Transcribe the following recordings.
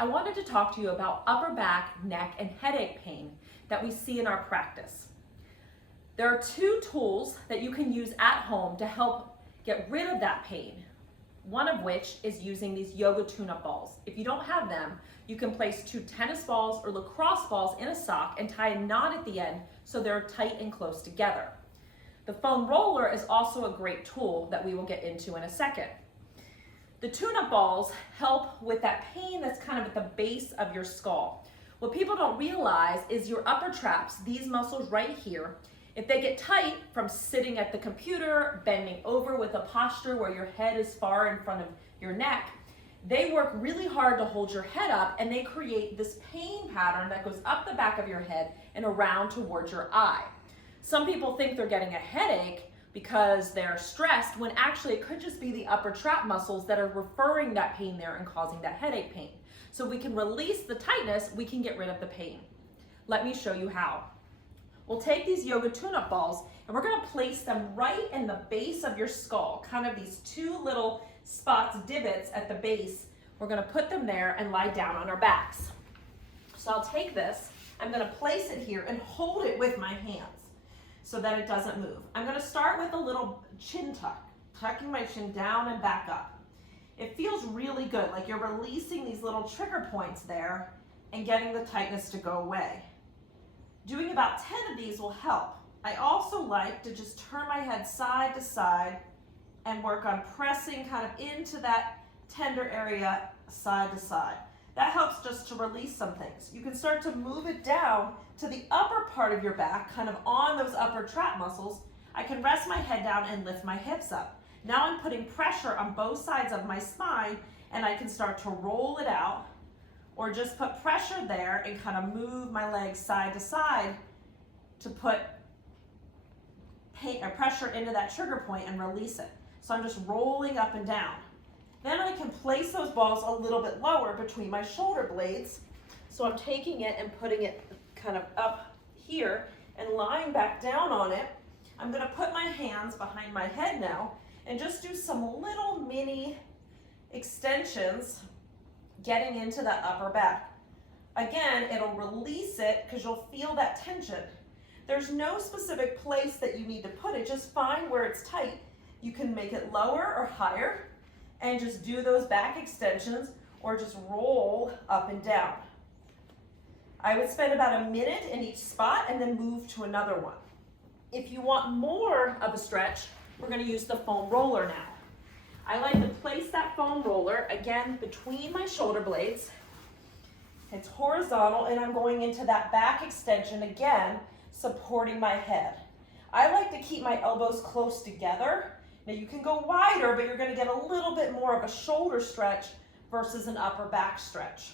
I wanted to talk to you about upper back, neck, and headache pain that we see in our practice. There are two tools that you can use at home to help get rid of that pain. One of which is using these yoga tune-up balls. If you don't have them, you can place 2 tennis balls or lacrosse balls in a sock and tie a knot at the end so they're tight and close together. The foam roller is also a great tool that we will get into in a second. The tune-up balls help with that pain that's kind of at the base of your skull. What people don't realize is your upper traps, these muscles right here, if they get tight from sitting at the computer, bending over with a posture where your head is far in front of your neck, they work really hard to hold your head up, and they create this pain pattern that goes up the back of your head and around towards your eye. Some people think they're getting a headache because they're stressed, when actually it could just be the upper trap muscles that are referring that pain there and causing that headache pain. So we can release the tightness, we can get rid of the pain. Let me show you how. We'll take these yoga tune-up balls and we're gonna place them right in the base of your skull, kind of these 2 little spots, divots at the base. We're gonna put them there and lie down on our backs. So I'll take this, I'm gonna place it here and hold it with my hands so that it doesn't move. I'm gonna start with a little chin tuck, tucking my chin down and back up. It feels really good, like you're releasing these little trigger points there and getting the tightness to go away. Doing about 10 of these will help. I also like to just turn my head side to side and work on pressing kind of into that tender area side to side. That helps just to release some things. You can start to move it down to the upper part of your back, kind of on those upper trap muscles. I can rest my head down and lift my hips up. Now I'm putting pressure on both sides of my spine, and I can start to roll it out, or just put pressure there and kind of move my legs side to side to put pain or pressure into that trigger point and release it. So I'm just rolling up and down. Then I can place those balls a little bit lower between my shoulder blades. So I'm taking it and putting it kind of up here and lying back down on it. I'm gonna put my hands behind my head now and just do some little mini extensions getting into that upper back. Again, it'll release it because you'll feel that tension. There's no specific place that you need to put it, just find where it's tight. You can make it lower or higher and just do those back extensions or just roll up and down. I would spend about a minute in each spot and then move to another one. If you want more of a stretch, we're going to use the foam roller now. I like to place that foam roller, again, between my shoulder blades. It's horizontal, and I'm going into that back extension again, supporting my head. I like to keep my elbows close together. Now you can go wider, but you're going to get a little bit more of a shoulder stretch versus an upper back stretch.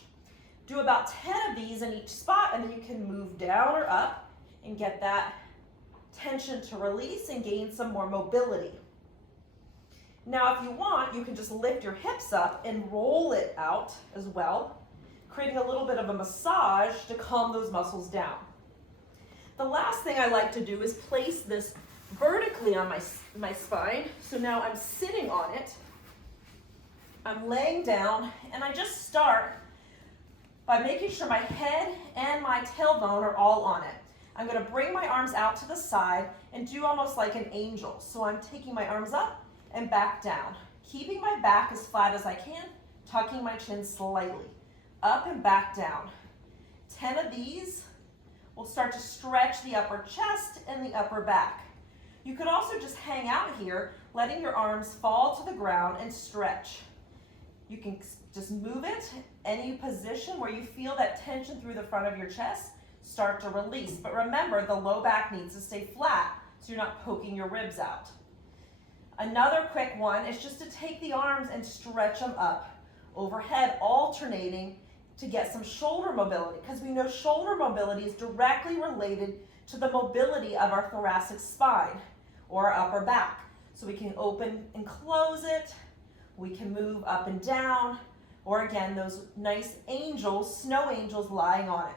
Do about 10 of these in each spot, and then you can move down or up and get that tension to release and gain some more mobility. Now, if you want, you can just lift your hips up and roll it out as well, creating a little bit of a massage to calm those muscles down. The last thing I like to do is place this vertically on my spine. So now I'm sitting on it, I'm laying down, and I just start by making sure my head and my tailbone are all on it. I'm gonna bring my arms out to the side and do almost like an angel. So I'm taking my arms up and back down, keeping my back as flat as I can, tucking my chin slightly, up and back down. 10 of these will start to stretch the upper chest and the upper back. You could also just hang out here, letting your arms fall to the ground and stretch. You can just move it, any position where you feel that tension through the front of your chest, start to release. But remember, the low back needs to stay flat so you're not poking your ribs out. Another quick one is just to take the arms and stretch them up overhead, alternating to get some shoulder mobility, because we know shoulder mobility is directly related to the mobility of our thoracic spine or our upper back. So we can open and close it, we can move up and down, or again, those nice angels, snow angels lying on it.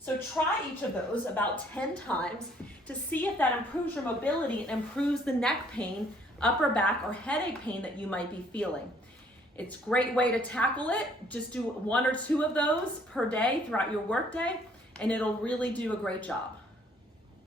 So try each of those about 10 times to see if that improves your mobility and improves the neck pain, upper back, or headache pain that you might be feeling. It's a great way to tackle it. Just do 1 or 2 of those per day throughout your workday, and it'll really do a great job.